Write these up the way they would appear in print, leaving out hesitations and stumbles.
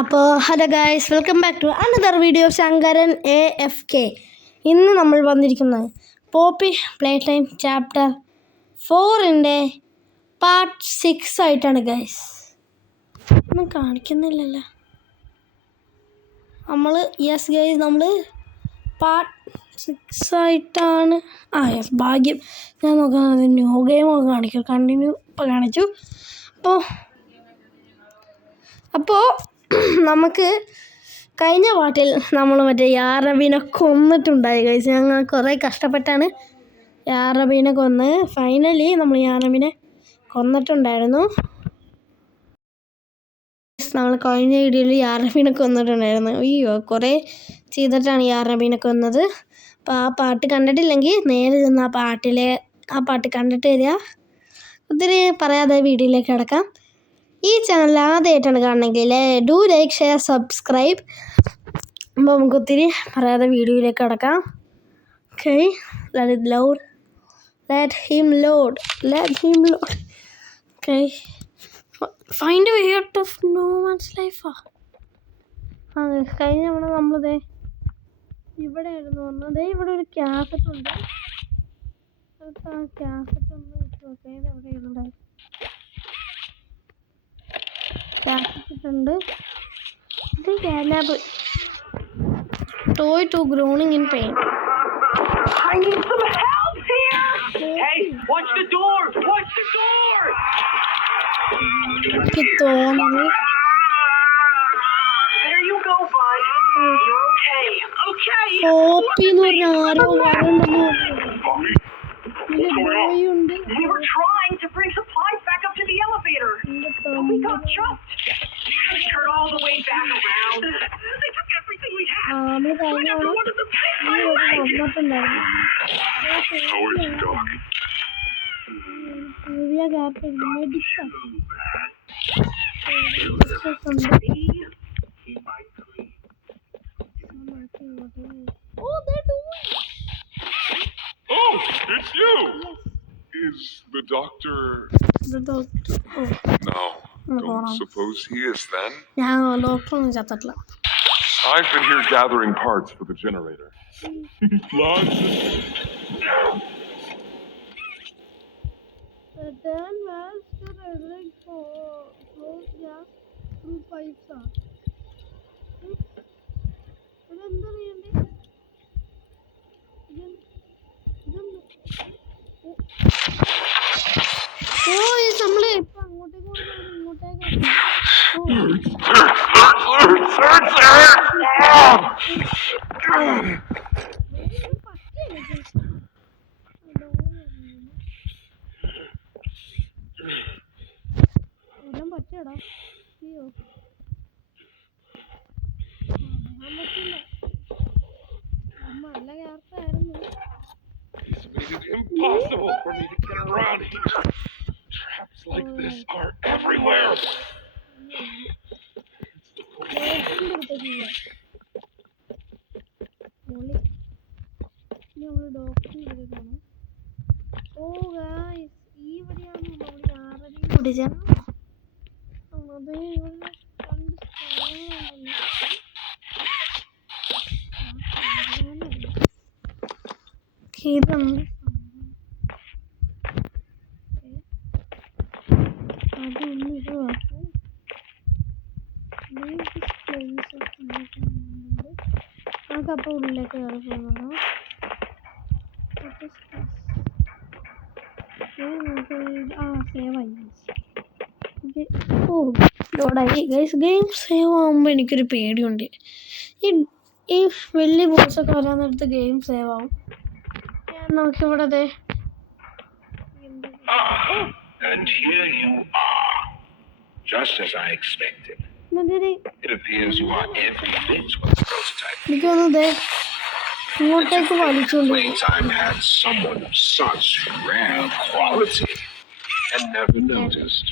അപ്പോൾ hello guys, welcome back to another video Sankaran AFK. ഇന്ന് നമ്മൾ വന്നിരിക്കുന്നത് പോപ്പി പ്ലേ ടൈം ചാപ്റ്റർ 4ൻ്റെ പാർട്ട് 6 ആയിട്ടാണ് ഗായ്സ്. ഒന്നും കാണിക്കുന്നില്ലല്ലോ നമ്മൾ. യെസ് ഗായ്സ്, നമ്മൾ പാർട്ട് 6 ആയിട്ടാണ്. യെസ്, ഭാഗ്യം. ഞാൻ നോക്കാം, ന്യൂ ഗെയിം ഒക്കെ കാണിക്കും. കണ്ടിന്യൂ ഇപ്പോൾ കാണിച്ചു. അപ്പോൾ നമുക്ക് കഴിഞ്ഞ പാട്ടിൽ നമ്മൾ മറ്റേ യാറബീനെ കൊന്നിട്ടുണ്ടായി ഗൈസ്. ഞങ്ങൾ കുറേ കഷ്ടപ്പെട്ടാണ് യാറബീനെ കൊന്ന്. ഫൈനലി നമ്മൾ യാറബീനെ കൊന്നിട്ടുണ്ടായിരുന്നു. നമ്മൾ കഴിഞ്ഞ വീഡിയോയിൽ യാറബീനെ കൊന്നിട്ടുണ്ടായിരുന്നു. അയ്യോ, കുറേ ചെയ്തിട്ടാണ് യാറബീനെ കൊന്നത്. അപ്പോൾ ആ പാട്ട് കണ്ടിട്ടില്ലെങ്കിൽ നേരെ ചെന്ന് ആ പാട്ട് കണ്ടിട്ട് വരിക. ഒത്തിരി പറയാതെ വീഡിയോയിലേക്ക് കിടക്കാം. ഈ ചാനൽ ആദ്യമായിട്ടാണ് കാണണമെങ്കിൽ ഡു ലൈക്ക്, ഷെയർ, സബ്സ്ക്രൈബ്. അപ്പോൾ നമുക്ക് ഒത്തിരി പറയാതെ വീഡിയോയിലേക്ക് കിടക്കാം. Okay, let him load. Okay, find a way out of no man's life. കഴിഞ്ഞ തവണ നമ്മളിതേ ഇവിടെ ആയിരുന്നു വന്നത്. ഇവിടെ ഒരു ക്യാസറ്റ് ഉണ്ട്. ആ ക്യാസറ്റ് ഒന്ന് ഓക്കെ, എവിടെ ഇരുന്നുണ്ടായി ണ്ട്. ഇത് lab toy to groaning in pain. I need some help here. Hey, watch the door. എനിക്ക് തോന്നുന്നു There you go, bud. You're okay. Poppy എന്ന് പറഞ്ഞ ആരോ വരുന്നുണ്ടെന്ന് ഉണ്ട്. We were trying to bring supplies back up to the elevator, but we got jumped. We turned all the way back around. They took everything we had. നമ്മൾ കഴിഞ്ഞ Every one of them saved my life. വന്നിട്ടുണ്ടായിരുന്നു. How is Doc? Medical Oh, it's you! Yes. Is the doctor... The doctor. No, don't suppose he is then? ഞാൻ ഡോക്ടറൊന്നും ചത്തിട്ടില്ല. I've been here gathering parts for the generator. Return wells to regulate close gas through pipes. ഇതെന്താ ചെയ്യണ്ടേ? നമ്മള് ഇപ്പൊ അങ്ങോട്ടേക്ക് എല്ലാം പറ്റടാ. അയ്യോ, പറ്റില്ല. നല്ല ക്യാരക്ടറായിരുന്നു. It's made it impossible for me to get around here. Traps like this are everywhere. നമുക്കപ്പോൾ ഉള്ളിലേക്ക് കയറി പോകുന്നതാണ്. സേവായി. ലോഡായി ഗൈസ്. ഗെയിം സേവ് ആകുമ്പോൾ എനിക്കൊരു പേടിയുണ്ട്. ഈ വലിയ ബോസൊക്കെ വരാൻ നേരത്ത് ഗെയിം സേവ് ആവും. ഞാൻ നോക്കിവിടെ അതെ. And here you are, just as I expected. It appears you are every bit what the prototype. എനിക്ക് തോന്നുന്നത് ഇങ്ങോട്ടേക്ക് വലിച്ചുകൊണ്ട് Playtime had someone of such rare quality and never noticed.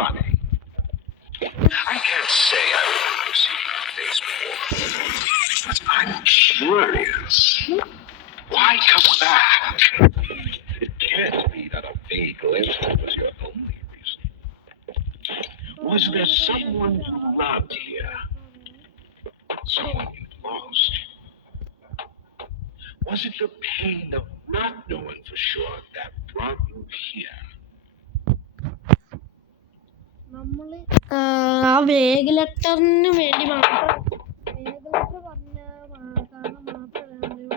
Funny. I can't say I remember seeing your face before, but I'm curious. Why come back? It can't be that a vague glimpse was your only reason. Was there someone you loved here? Someone you'd lost? Was it the pain of not knowing for sure that brought you here? നമ്മൾ ആ vague ലെറ്ററിന് വേണ്ടി മാത്രം vague letter പറഞ്ഞ കാരണം മാത്രമല്ല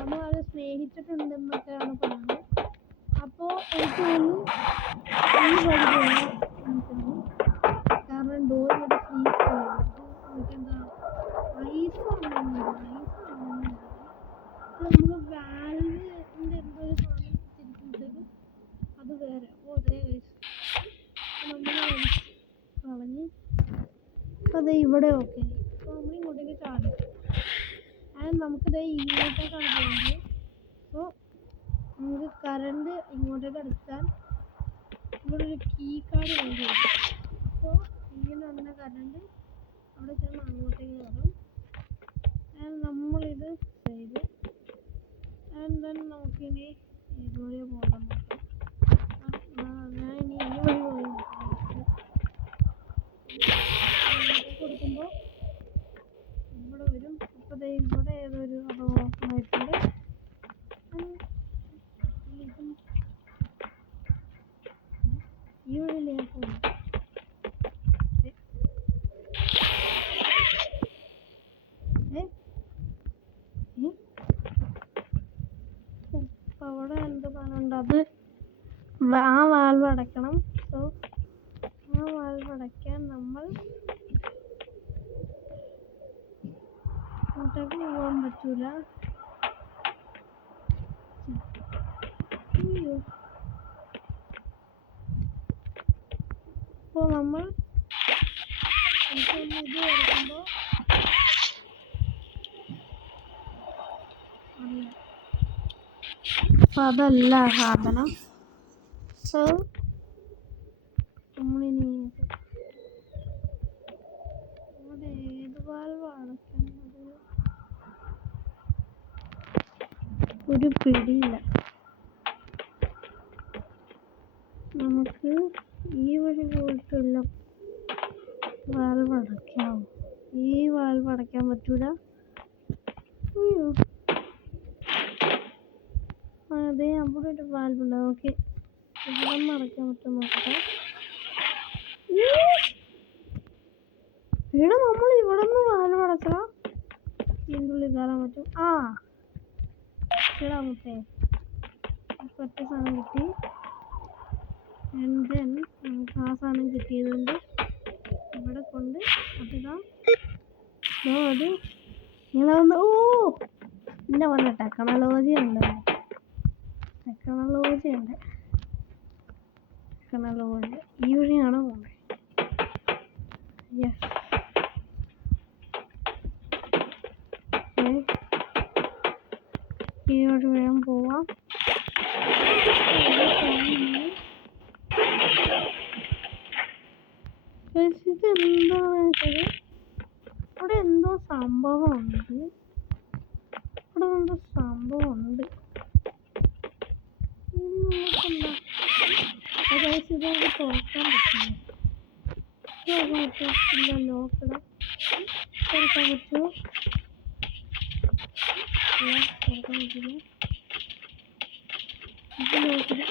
നമ്മൾ അത് സ്നേഹിച്ചിട്ടുണ്ടെന്നൊക്കെയാണ് പറയുന്നത്. അപ്പോൾ എനിക്ക് തോന്നുന്നു ഈ വഴി പോകാൻ കാരണം ഡോർ ഇവിടെ ഫ്രീസ് നമുക്കെന്താ ഐസ് നമ്മൾ വാൽവിൻ്റെ എന്തോ ഒരു സാധനം തിരിക്കുമ്പോഴത്തേക്ക് അത് വേറെ അതേ നമ്മൾ കളഞ്ഞ് അത് ഇവിടെ ഓക്കെ. അപ്പോൾ നമ്മൾ ഇങ്ങോട്ടേക്ക് ചാടും. ആൻഡ് നമുക്കിത് ഇങ്ങോട്ടേക്കാണ് പോകുന്നത്. അപ്പോൾ നമുക്ക് കറണ്ട് ഇങ്ങോട്ടേക്ക് എടുക്കാൻ ഇവിടെ ഒരു കീ കാർഡ് വേണ്ടി വരും. അപ്പോൾ ഇങ്ങനെ വന്ന കറണ്ട് അവിടെ ചെന്ന് അങ്ങോട്ടേക്ക് കയറും. ആൻഡ് നമ്മളിത് ചെയ്ത് ആൻഡ് ദെൻ നമുക്കിനി ഇതുവഴി പോകാൻ പറ്റും. ഞാൻ ഇനി ഈ വഴി പോയി കൊടുക്കുമ്പോൾ ഇവിടെ വരും. ഇപ്പോൾ ഇവിടെ ഏതൊരു അത് ഓഫായിട്ടുണ്ട്. ഈ വഴിയിലേ പോകും. അവിടെ എന്ത് സാധനമുണ്ട്? അത് ആ വാൽവ് അടയ്ക്കണം. സോ ആ വാൽവ് അടയ്ക്കാൻ നമ്മൾ അങ്ങോട്ടേക്ക് പോകാൻ പറ്റൂല. അപ്പോൾ നമ്മൾ ഇത് എടുക്കുമ്പോൾ അപ്പോൾ അതല്ല സാധനം. സോ നമ്മളിനി ഇവിടെ ഏത് വാൽവ് അടയ്ക്കുന്നത് ഒരു പിടിയില്ല. നമുക്ക് ഈ വഴി പോയിട്ടുള്ള വാൽവ് അടയ്ക്കാം. ഈ വാൽവ് അടയ്ക്കാൻ പറ്റൂല. അയ്യോ അതെ അവിടെ ഒരു വാൽവ് ഉണ്ട്. ഓക്കെ ഇവിടെ നിന്ന് അടയ്ക്കാൻ പറ്റും നോക്കട്ടെ. ഇവിടെ നമ്മൾ ഇവിടെ നിന്ന് വാൽവ് അടച്ചാൽ ഇതിൻ്റെ ഉള്ളിൽ കയറാൻ പറ്റും. ആ ഇടാ മുട്ടേ ഒറ്റ സാധനം കിട്ടി. ആൻഡ് ദെൻ നമുക്ക് ആ സാധനം കിട്ടിയതുകൊണ്ട് ഇവിടെ കൊണ്ട് അതിടാം. അത് ഇങ്ങനെ വന്ന് ഓ പിന്നെ വന്ന ടെക്നോളജി ഉണ്ട്. ഈ വഴിയാണ് പോകേണ്ടത്. യെസ് ഈ വഴി വേഗം പോവാം. ഇതെന്താണെന്ന് വെച്ചാൽ ഇവിടെ എന്തോ സംഭവമുണ്ട്. ഇതൊക്കെ തുറക്കാൻ പറ്റില്ല. ഇല്ല ലോക്കട തുറക്കാൻ പറ്റുമോ? തുറക്കാൻ പറ്റില്ല. ഇത് ലോക്കട്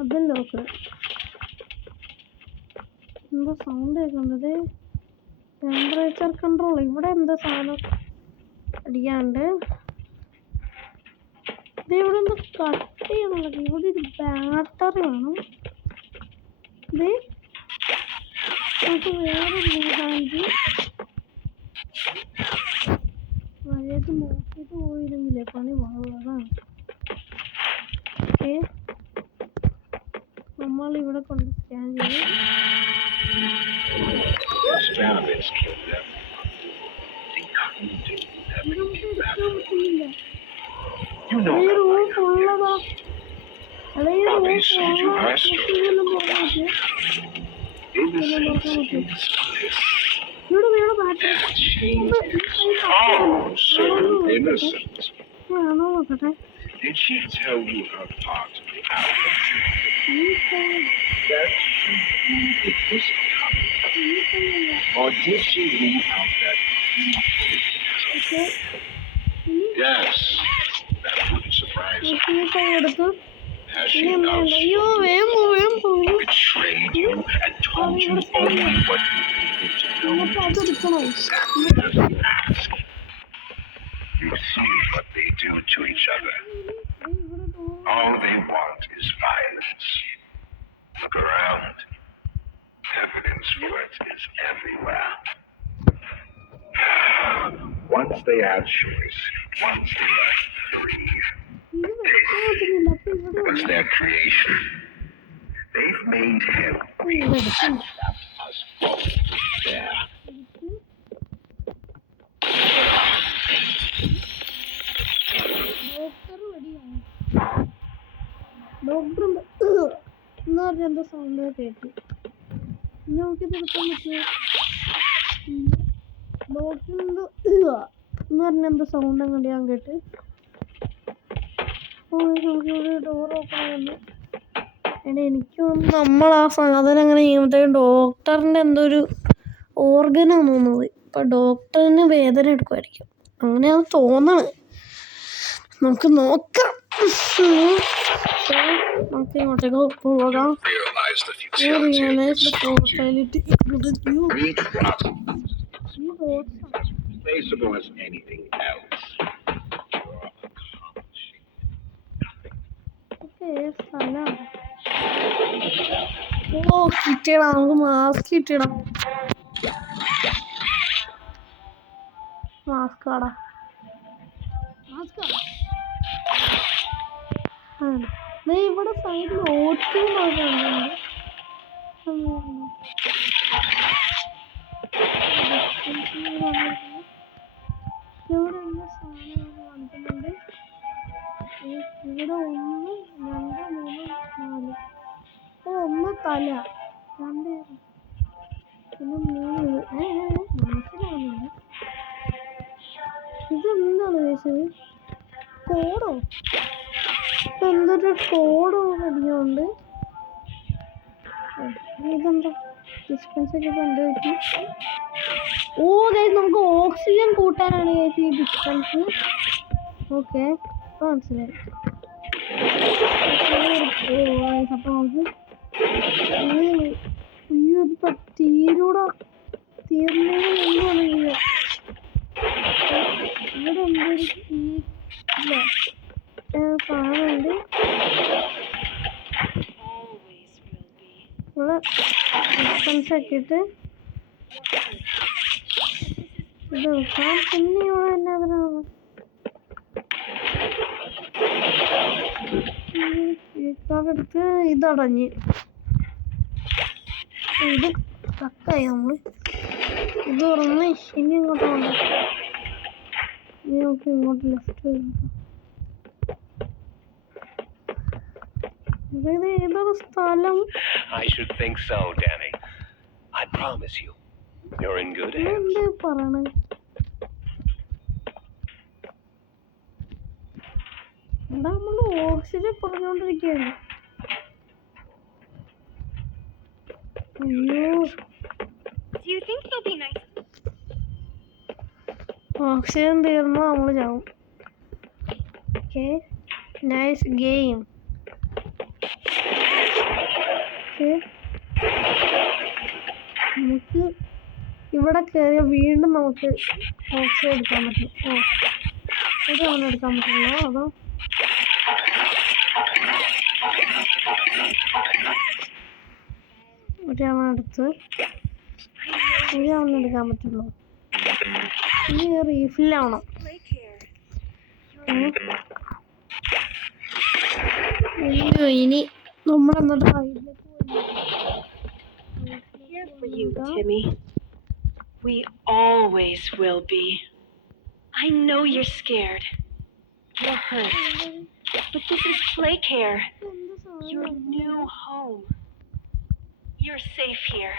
അതും ലോക്കട്. എന്തോ സൗണ്ട് കേൾക്കുന്നത്. Temperature control. ഇവിടെ എന്തോ സാധനം അടിക്കാണ്ട്. ഇത് ഇവിടെ എന്തോ കട്ട് ചെയ്യണുള്ളത്. ഇവിടെ ഒരു ബാറ്ററി വേണം. ഇത് നമുക്ക് വേറൊരു ഹാൻഡ് മഴയത്ത് നോക്കിയിട്ട് പോയിരുന്നില്ലേ പണി അതാണ്. ഓക്കെ നമ്മളിവിടെ കൊണ്ട് സ്കാൻ ചെയ്ത് ഉള്ളതാ. ഇവിടെ വേറെ ബാറ്ററി ആണോ നോക്കട്ടെ. Did she tell you her part of the outlet? That she knew it was coming? Or did she leave out that? Yes, that wouldn't surprise me. Has she not അയ്യോ വേഗം പോകും betrayed you and told you only what you needed to know? എന്നിട്ട് അതെടുക്കണോ Exactly as you ask. You see what they do to each other. All they want is violence. Look around. Evidence for it is everywhere. Once they had choice, once they were free, was their creation. They've made him real and trapped us both there. Doctor എന്ന് പറഞ്ഞ എന്തോ sound കേട്ടു നമുക്കിത് എടുക്കാൻ പറ്റുമോ doctor എന്തോ എന്ന് പറഞ്ഞ എന്തോ സൗണ്ട് അങ്ങോട്ട് ഞാൻ കേട്ട് നമുക്കിവിടെ ഡോർ ഓപ്പൺ ചെയ്യുന്നു എടാ എനിക്ക് തോന്നുന്നു നമ്മൾ ആ സാധനം അങ്ങനെ ചെയ്യുമ്പോഴത്തേക്കും ഡോക്ടറിൻ്റെ എന്തോ ഒരു ഓർഗനാണ് തോന്നുന്നത് ഇപ്പം ഡോക്ടറിന് വേദന എടുക്കുമായിരിക്കും അങ്ങനെയാണ് തോന്നണത് നമുക്ക് നോക്കാം നമുക്ക് ഇങ്ങോട്ടേക്ക് പോകാം Realize the futility of Read what? Replaceable as anything else. You're accomplishing nothing. ഓ കിട്ടിയടാ നമുക്ക് മാസ്ക് കിട്ടിയടാ മാസ്കാടാ ഇവിടെ സൈഡിൽ ഓട്ടിങ് നോക്കുന്നുണ്ട് ഇവിടെ എന്താ സാധനം കാണിക്കുന്നുണ്ട് ഇവിടെ 1 2 3 4 ഒന്ന് തല 2 പിന്നെ 3 മനസ്സിലാവുന്നില്ല ഇതെന്താണ് ചോദിച്ചത് കോഡോ എന്തൊരു കോഡോ അടിയുണ്ട് ഇതെന്താ ഡിസ്പെൻസൊക്കെ എന്ത് പറ്റി ഓ ഗൈസ് നമുക്ക് ഓക്സിജൻ കൂട്ടാനാണ് ഗൈസ് ഈ ഡിസ്പെൻസ് ഓക്കെ ഇപ്പം മനസ്സിലായി അപ്പം നമുക്ക് അയ്യോ ഇതിപ്പോൾ തീരൂടാ തീർന്നതിന് മുമ്പാണ് ഇവിടെ എന്തൊരു ഇല്ല സാധനമുണ്ട് ഇവിടെ ഡിസ്പെൻസ് ഒക്കെ ഇട്ട് ഇത് വെക്കാം പിന്നെ ഇവിടെ തന്നെ അതിനാണ് എടുത്ത് ഇതടഞ്ഞ് ഇത് തക്കായി നമ്മൾ ഇത് തുറന്ന് ഇനി ഇങ്ങോട്ട് വേണ്ട ഇനി നമുക്ക് ഇങ്ങോട്ട് ലെഫ്റ്റ് വരുമ്പോൾ ഏതൊരു സ്ഥലം I should think so, Danny. I promise you, you're in good hands. എന്ത് പറയണേ ഇവിടെ നമ്മൾ ഓക്സിജൻ പറഞ്ഞുകൊണ്ടിരിക്കുകയാണ് അയ്യോ Do you think they'll be nice? Oxygen തീർന്നു നമ്മൾ ചാവും ഓക്കെ നൈസ് ഗെയിം നമുക്ക് ഇവിടെ കയറിയ വീണ്ടും നമുക്ക് ഓക്സിജൻ എടുക്കാൻ പറ്റും ഓ ഇത് അങ്ങനെ എടുക്കാൻ പറ്റുള്ളൂ അതോ ഒരാളെടുത്ത് ഒരാളെടുക്കാൻ പറ്റുള്ളൂ ഇനി റീഫില്ലാവണം അയ്യോ ഇനി നമ്മളെന്നിട്ട് റൈഡിലേക്ക് Here for you, Timmy. We always will be. I know you're scared. You're hurt. But this is Playcare. Your new home. You're safe here.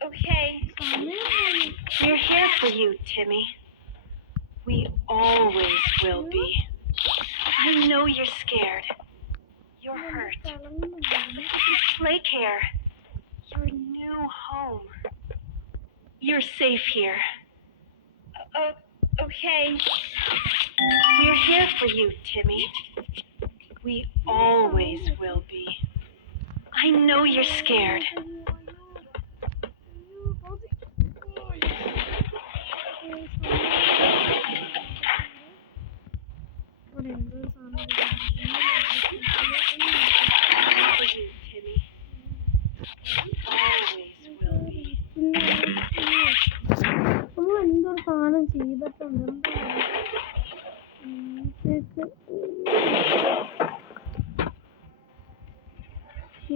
Okay. We're here for you, Timmy. We always will be. I know you're scared. You're hurt. This is Playcare. Your new home. You're safe here. Okay. We're here for you, Timmy. We always will be. I know you're scared. For you, Timmy. Always will be. നമ്മൾ എന്തൊരു സാധനം ചെയ്തിട്ടുണ്ട്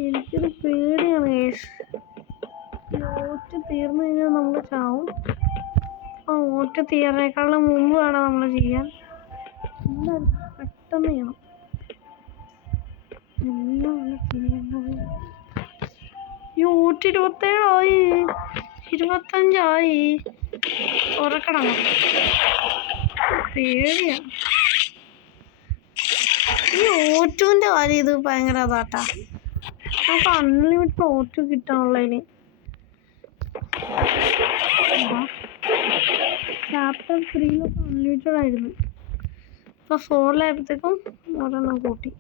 എനിക്കൊരു പേടിയാണ് ഓറ്റ് തീർന്നു കഴിഞ്ഞാൽ നമ്മൾ ചാവും. ആ ഓറ്റ് തീർന്നേക്കാളും മുമ്പ് വേണം നമ്മൾ ചെയ്യാൻ. എന്തായാലും പെട്ടെന്ന് ചെയ്യണം. എന്താണ് ചെയ്യുന്നത്? ഈ ഓറ്റ് 27ആയി, 25ആയി. തുറക്കണം. പേടിയാണ് ഈ ഓറ്റുവിൻ്റെ കാര്യം. ഇത് ഭയങ്കര അതാട്ടാ. നമുക്ക് അൺലിമിറ്റഡ് ഓറ്റ് കിട്ടാനുള്ളതിന്. ചാപ്റ്റർ 3 അൺലിമിറ്റഡ് ആയിരുന്നു. ഇപ്പോൾ 4 ഒരെണ്ണം കൂട്ടി.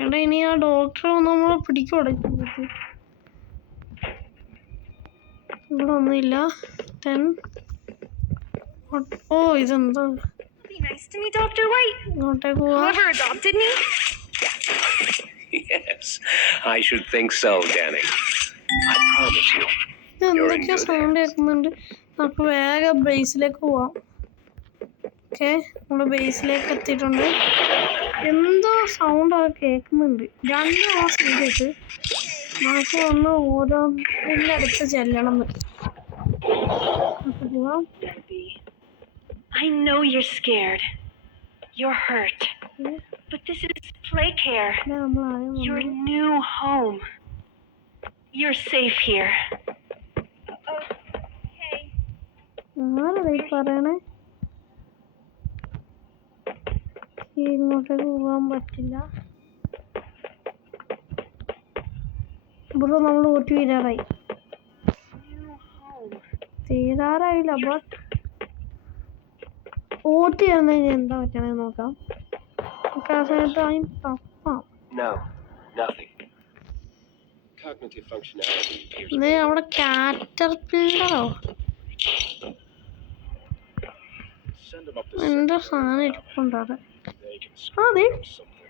എടാ ഇനി ആ ഡോക്ടറെ ഒന്ന് നമ്മളെ പിടിക്കൂടെ? ഇവിടെ ഒന്നുമില്ല. ഓ ഇതെന്താ? Nice to meet Dr. White. ഇങ്ങോട്ടേക്ക് പോവാ. Whoever adopted me. Yes, I should think so, Danny. I promise you. എന്തൊക്കെയോ സൗണ്ട് കേൾക്കുന്നുണ്ട്. നമുക്ക് വേഗം ബേസിലേക്ക് പോവാം. ഓക്കെ, നമ്മുടെ ബേസിലേക്ക് എത്തിയിട്ടുണ്ട്. എന്തോ സൗണ്ട് ഒക്കെ കേൾക്കുന്നുണ്ട്. 2 മാസം ചെയ്തിട്ട് നമുക്ക് ഒന്ന് ഓരോന്നിൻ്റെ അടുത്ത് ചെല്ലണം. നമുക്ക് പോവാം. I know you're scared. You're hurt. But this is Playcare. Your new home. You're safe here. Okay. ആരാ ഈ പറയണേ? ഇങ്ങോട്ടേക്ക് പോകാൻ പറ്റില്ല. ഇവിടെ നമ്മൾ ഓട്ടി തീരാറായി. തീരാറായില്ല. ബട്ട് ഓട്ടി വന്നു കഴിഞ്ഞാൽ എന്താ പറ്റണേ നോക്കാം. No, nothing. Cognitive functionality appears. അവിടെ കാറ്റർപില്ലറോ Send them up the എന്താ secondary സാധനം lab. ഇരിപ്പുണ്ടോ അവിടെ? They can അതെ, screw something.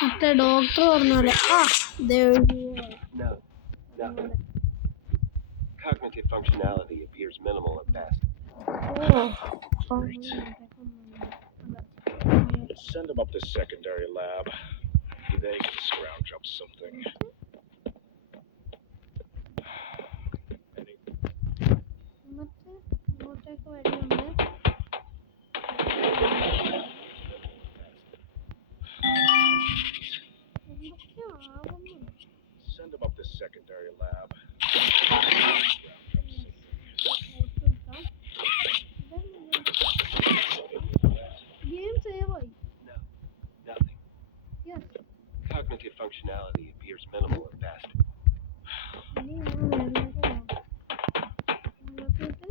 മറ്റേ ഡോക്ടർ പറഞ്ഞ പോലെ. No, nothing. Cognitive functionality appears minimal at best. Send them up the secondary lab. They can scrounge up something. ഇങ്ങോട്ടേക്ക് വഴിയുണ്ട്. Send them up the secondary lab. Game save ആയി. No, nothing. Yes. Cognitive functionality appears minimal at best. ഇനി നമ്മൾ മേളിലേക്ക് പോകാം. മേളിലോട്ട്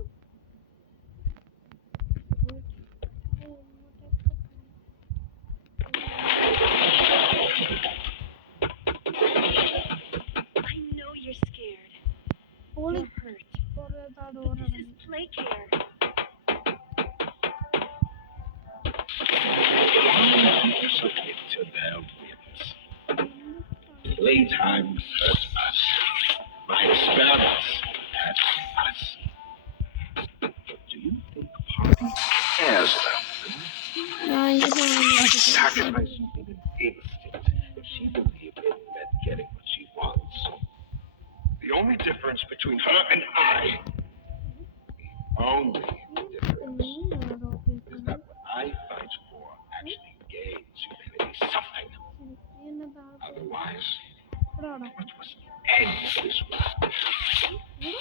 I know you're scared. പോളി You're hurt. കുറേ This ഡോറടങ്ങി. is Playcare. Submit to their whims. Playtime hurt us. My experiments hurt us. But do you think Poppy cares about them? Sacrificing in an instant. She believed it meant getting what she wants. The only difference between her and I, the only difference, is that what I fight for actually gains humanity something. Otherwise, it was end this war.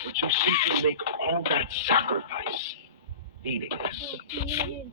Would you simply make all that sacrifice Please.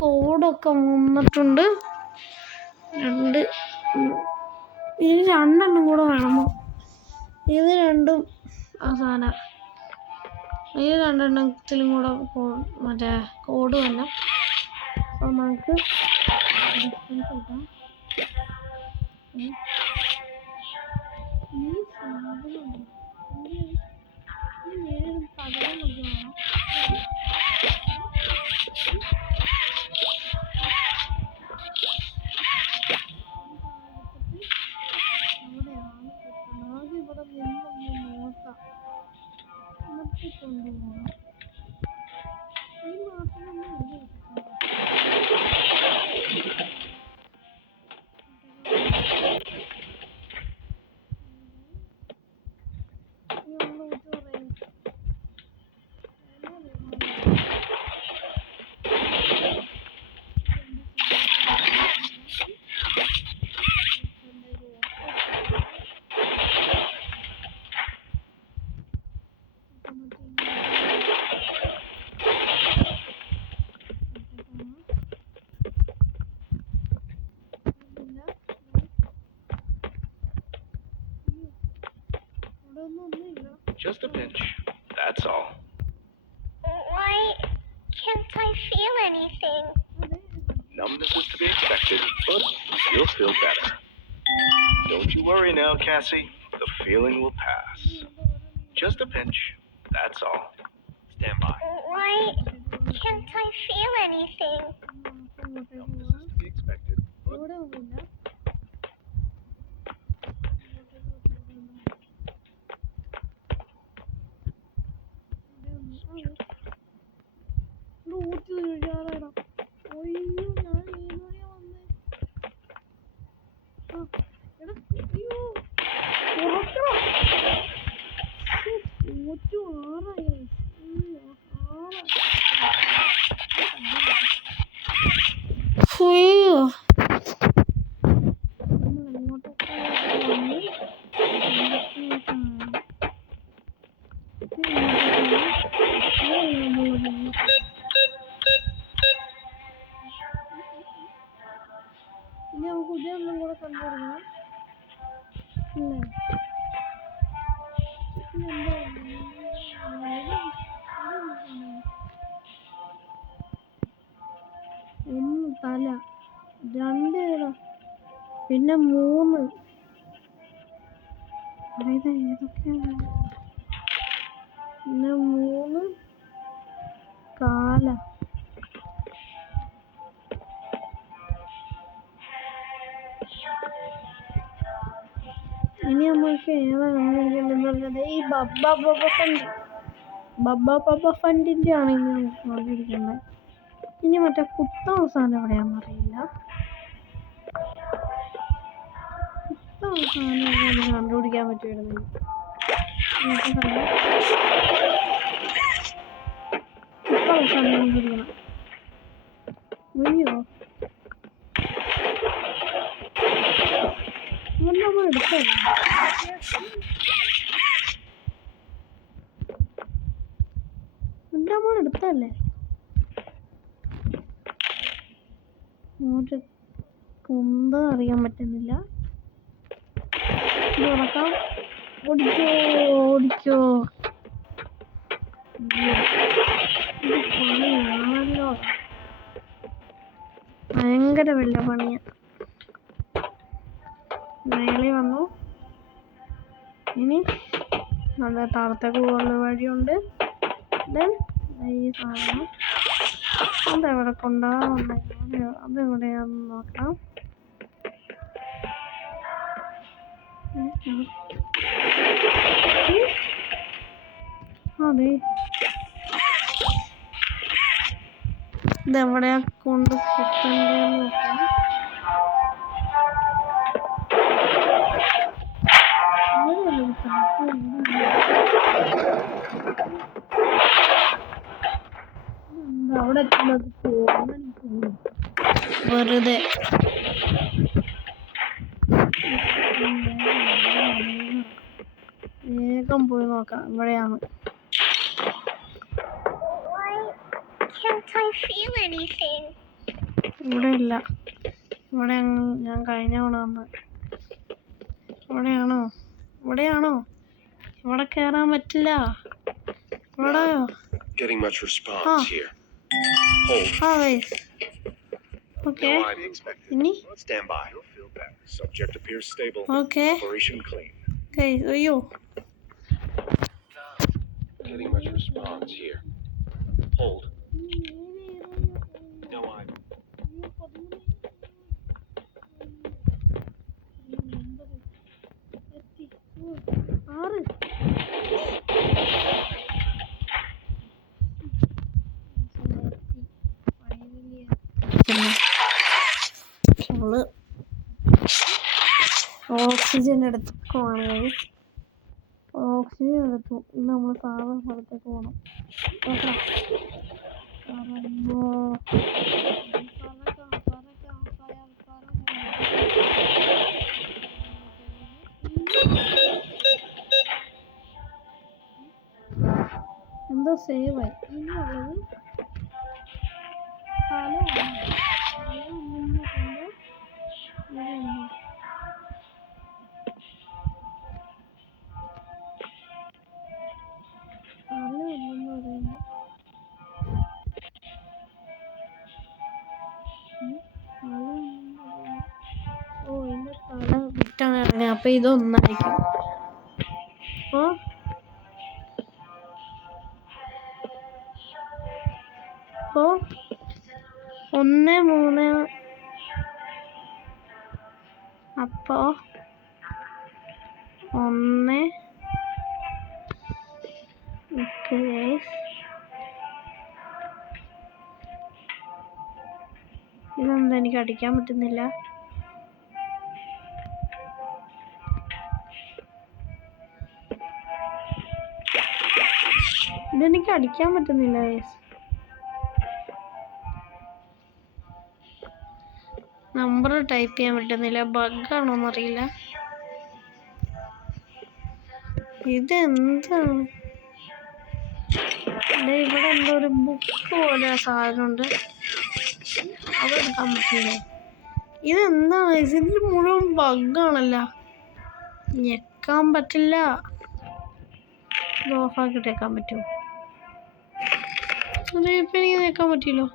കോഡൊക്കെ വന്നിട്ടുണ്ട്. ഇനി 2 എണ്ണം കൂടെ വേണമോ? ഇത് രണ്ടും അവസാനം. ഈ 2 എണ്ണത്തിലും കൂടെ മറ്റേ കോഡ് തന്നെ. അപ്പോൾ നമുക്ക് കിട്ടാം. ഈ സാധനം പകരം വേണം. ഇവിടെ നിന്നൊന്ന് നോക്കാം. എന്നിട്ട് കൊണ്ടുപോകണം. ഈ മാത്രമൊന്നും Just a pinch. That's all. Why can't I feel anything? Numbness is to be expected, but you'll feel better. Don't you worry now, Cassie. The feeling will pass. Just a pinch. That's all. Stand by. Why can't I feel anything? Numbness is to be expected, but ഇനി നമുക്ക് ഇതൊന്നും കൂടെ കണ്ടുപിടിക്കണം. ഒന്ന് തല, 2 പിന്നെ 3. അതായത് ഏതൊക്കെയാണ്? പിന്നെ 3 കാല. ഇനി നമ്മൾക്ക് ഏതാണ് കണ്ടുപിടിക്കേണ്ടത്? ഈ ബബ്ബ ഫണ്ടിന്റെ ആണ് ഇനി നമുക്ക് കണ്ടുപിടിക്കേണ്ടത്. ഇനി മറ്റേ കുത്തവസാനം എവിടെയാണെന്ന് അറിയില്ല. കുത്തവസാനം എവിടെയാണ് കണ്ടുപിടിക്കാൻ പറ്റുമായിരുന്നു. കുത്തവസാനം കണ്ടുപിടിക്കണം. അയ്യോ, നമ്മൾ എടുത്തല്ലേ? നമ്മൾ എടുത്തല്ലേ? ഒരു കുന്തം അറിയാൻ പറ്റുന്നില്ല. തുറക്കാം. ഓടിക്കോ. പണിയാണല്ലോ, ഭയങ്കര വലിയ പണിയാ. മേലെ വന്നു. ഇനി നല്ല താഴത്തേക്ക് പോകുന്ന വഴിയുണ്ട്. ദെൻ ഈ സാധനം അതെവിടെ കൊണ്ടുപോകുന്നത്, അതെവിടെയാണെന്ന് നോക്കാം. അതെ, ഇതെവിടെയാ കൊണ്ട് കുത്തേണ്ടതെന്ന് നോക്കാം. അവിടെ എത്തുന്നത് വെറുതെ വേഗം പോയി നോക്കാം ഇവിടെയാണ്. Why can't I feel anything? ഇവിടെ ഇല്ല, ഇവിടെ ഞാൻ കഴിഞ്ഞ തവണ വന്ന്. ഇവിടെയാണോ? ഇവിടെയാണോ? ഇവിടെ കയറാൻ പറ്റില്ല. ഇവിടെയോ? Getting much response here. Hold. Okay, No, I'd expected. ഇനി Stand by. You'll feel better. Subject appears stable. Okay. Operation clean. അയ്യോ, Getting much response here. Hold. No, I'm. ആറ്. നമ്മള് ഓക്സിജൻ എടുക്കുവാണ്. ഓക്സിജൻ എടുത്തു. ഇന്ന് നമ്മൾ സാധാരണ സ്ഥലത്തേക്ക് പോകണം. എന്തോ സേവായി. ഇനിയുള്ളത് വിട്ടാണ് ഇറങ്ങിയത്. അപ്പൊ ഇതൊന്നായിരിക്കും. അപ്പോ 1 3 അപ്പോ 1 ഇതെന്താ എനിക്ക് അടിക്കാൻ പറ്റുന്നില്ല? ഇതെനിക്ക് അടിക്കാൻ പറ്റുന്നില്ല. നമ്പർ ടൈപ്പ് ചെയ്യാൻ പറ്റുന്നില്ല. ബഗ്ഗാണോന്ന് അറിയില്ല. ഇതെന്താണ്? ഇവിടെ എന്തോ ഒരു ബുക്ക് പോലെ സാധനമുണ്ട്, അതെടുക്കാൻ പറ്റില്ലേ? ഇതെന്താണ്? ഇതിൽ മുഴുവൻ ബഗ്ഗാണല്ലോ. ഞെക്കാൻ പറ്റില്ല. ഇത് ഓഫാക്കിയിട്ടേക്കാൻ പറ്റുമോ? അത് ഇപ്പം എനിക്ക് ഞെക്കാൻ പറ്റില്ലോ.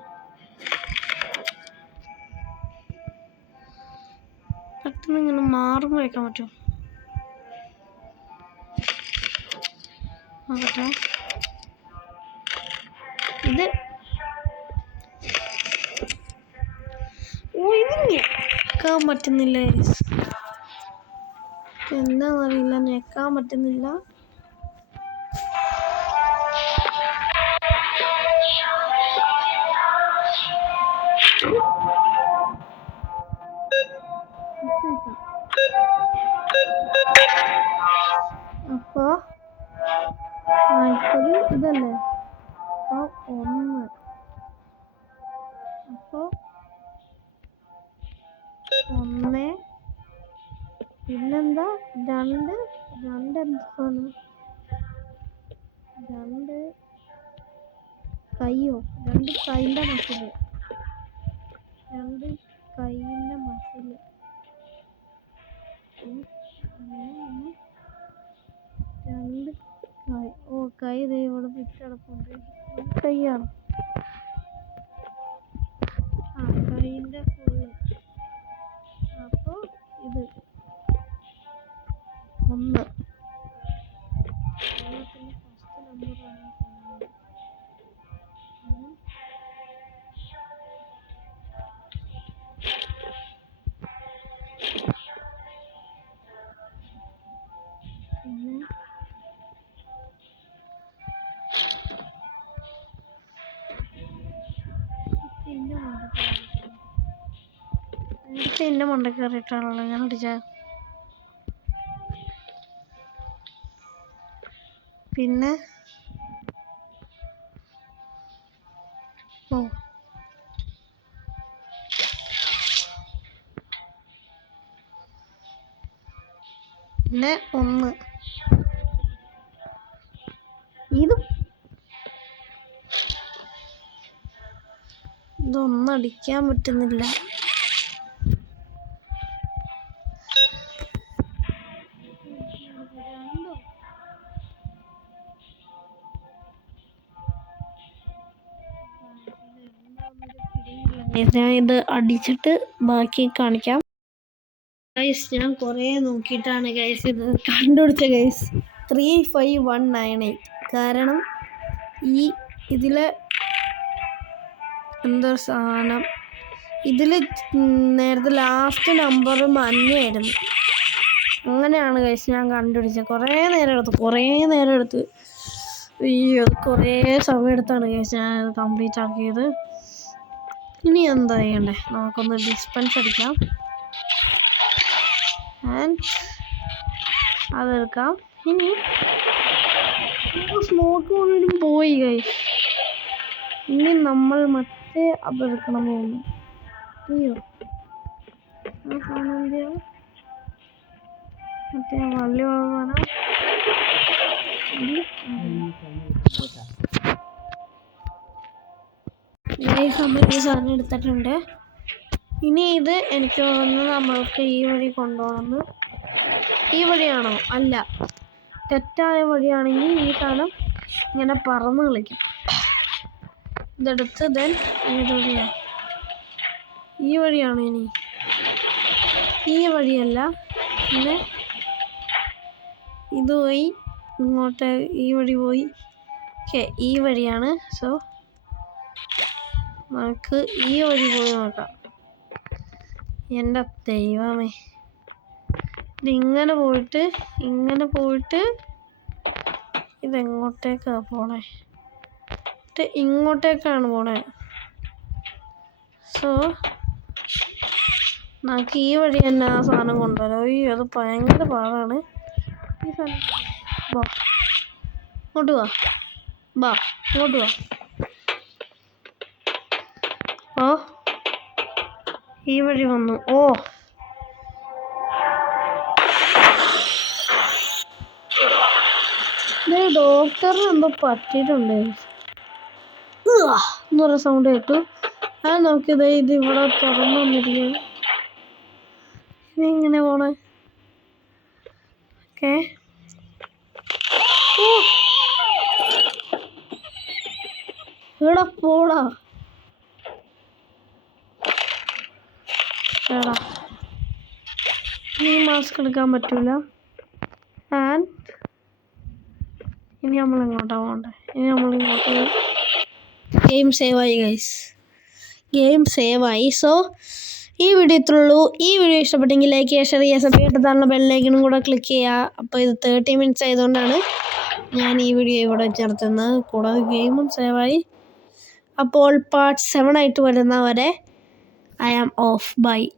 പെട്ടെന്ന് ഇങ്ങനെ മാറുമ്പോൾ വെക്കാൻ പറ്റുമോ? നോക്കട്ടെ. ഇത് ഇത് ഞെക്കാൻ പറ്റുന്നില്ല. എന്താണെന്നറിയില്ല, ഞെക്കാൻ പറ്റുന്നില്ല. അപ്പൊ ഇതല്ലേ? അപ്പൊ 1, അപ്പൊ 1 പിന്നെന്താ 2 എന്താണ്? 2 കയ്യോ? 2 കൈൻ്റെ മസില്. 2 കൈയിൻ്റെ മസില്. 2 കൈ. ഓ, കൈ ദേ ഇവിടെ പിടിച്ചടപ്പുണ്ട്. കൈയാണ്. കൈയിൻ്റെ ഫുള്ള്. അപ്പൊ ഇത് 1 എൻ്റെ മണ്ട കയറിയിട്ടാണല്ലോ ഞാൻ അടിച്ചത്. പിന്നെ പിന്നെ ഒന്ന് ഇതൊന്നും അടിക്കാൻ പറ്റുന്നില്ല. ഞാൻ ഇത് അടിച്ചിട്ട് ബാക്കി കാണിക്കാം ഗൈസ്. ഞാൻ കുറേ നോക്കിയിട്ടാണ് ഗൈസ് ഇത് കണ്ടുപിടിച്ച ഗൈസ്. 35198. കാരണം ഇതിലെ എന്തൊരു സാധനം, ഇതിൽ നേരത്തെ ലാസ്റ്റ് നമ്പർ മഞ്ഞയായിരുന്നു. അങ്ങനെയാണ് ഗൈസ് ഞാൻ കണ്ടുപിടിച്ചത്. കുറേ നേരം എടുത്ത് അയ്യോ കുറേ സമയം എടുത്താണ് ഗൈസ് ഞാൻ ഇത് കംപ്ലീറ്റ് ആക്കിയത്. ഇനി എന്താ ചെയ്യണ്ടേ, നമുക്കൊന്ന് ഡിസ്പെൻസ് അടിക്കാം ആൻഡ് അതെടുക്കാം. ഇനി സ്മോക്ക് പോലും പോയി ഗൈസ്. ഇനി നമ്മൾ മറ്റേ അതെടുക്കണം തോന്നുന്നു. അയ്യോ ആ സാധനം എന്തെയോ മറ്റേ വള്ളി വളർന്നാണ്. ഈ സാധനം എടുത്തിട്ടുണ്ട്. ഇനി ഇത് എനിക്ക് തോന്നുന്നു നമ്മൾക്ക് ഈ വഴി കൊണ്ടുപോകണമെന്ന്. ഈ വഴിയാണോ? അല്ല, തെറ്റായ വഴിയാണെങ്കിൽ ഈ സാധനം ഇങ്ങനെ പറന്ന് കളിക്കും. ഇതെടുത്ത് ദെൻ ഏത് വഴിയാണ്? ഈ വഴിയാണ്. ഇനി ഈ വഴിയല്ല, പിന്നെ ഇത് പോയി ഇങ്ങോട്ട്, ഈ വഴി പോയി. ഓക്കെ, ഈ വഴിയാണ്. സോ നമുക്ക് ഈ വഴി പോയി നോക്കാം. എൻ്റെ ദൈവമേ, ഇതിങ്ങനെ പോയിട്ട് ഇതെങ്ങോട്ടേക്കാണ് പോണേ? ഇങ്ങോട്ടേക്കാണ് പോണേ. സോ നമുക്ക് ഈ വഴി തന്നെ ആ സാധനം കൊണ്ടുവരാം. അയ്യോ അത് ഭയങ്കര പാടാണ്. ഈ സാധനം ഇങ്ങോട്ട് വാ. ഓ ഈ വഴി വന്നു. ഓ ഡോക്ടറിന് എന്തോ പറ്റിയിട്ടുണ്ട് എന്നൊരു സൗണ്ട് കേട്ടു. അത് നോക്കിയത് ഇത് ഇവിടെ തുറന്നു വന്നിരിക്കുകയാണ്. ഇതെങ്ങനെ പോണേ? ഓക്കെ, ഇവിടെ പോടാ. ഈ മാസ്ക് എടുക്കാൻ പറ്റൂല. ആൻഡ് ഇനി നമ്മൾ എങ്ങോട്ടാ പോകണ്ടേ? ഇനി നമ്മൾ ഇങ്ങോട്ട് പോയി. ഗെയിം സേവായി ഗൈസ്, ഗെയിം സേവായി. സോ ഈ വീഡിയോ ഇത്രേ ഉള്ളൂ. ഈ വീഡിയോ ഇഷ്ടപ്പെട്ടെങ്കിൽ ലൈക്ക് ചെയ്യുക, ഷെയർ ചെയ്യുക, സബ്സ്ക്രൈബ് ചെയ്തിട്ടുള്ള ബെല്ലൈക്കനും കൂടെ ക്ലിക്ക് ചെയ്യുക. അപ്പോൾ ഇത് 30 minutes ആയതുകൊണ്ടാണ് ഞാൻ ഈ വീഡിയോ ഇവിടെ ചേർത്തുന്നത്. കൂടാതെ ഗെയിമും സേവായി. അപ്പോൾ പാർട്ട് 7 ആയിട്ട് വരുന്നവരെ I am off. Bye.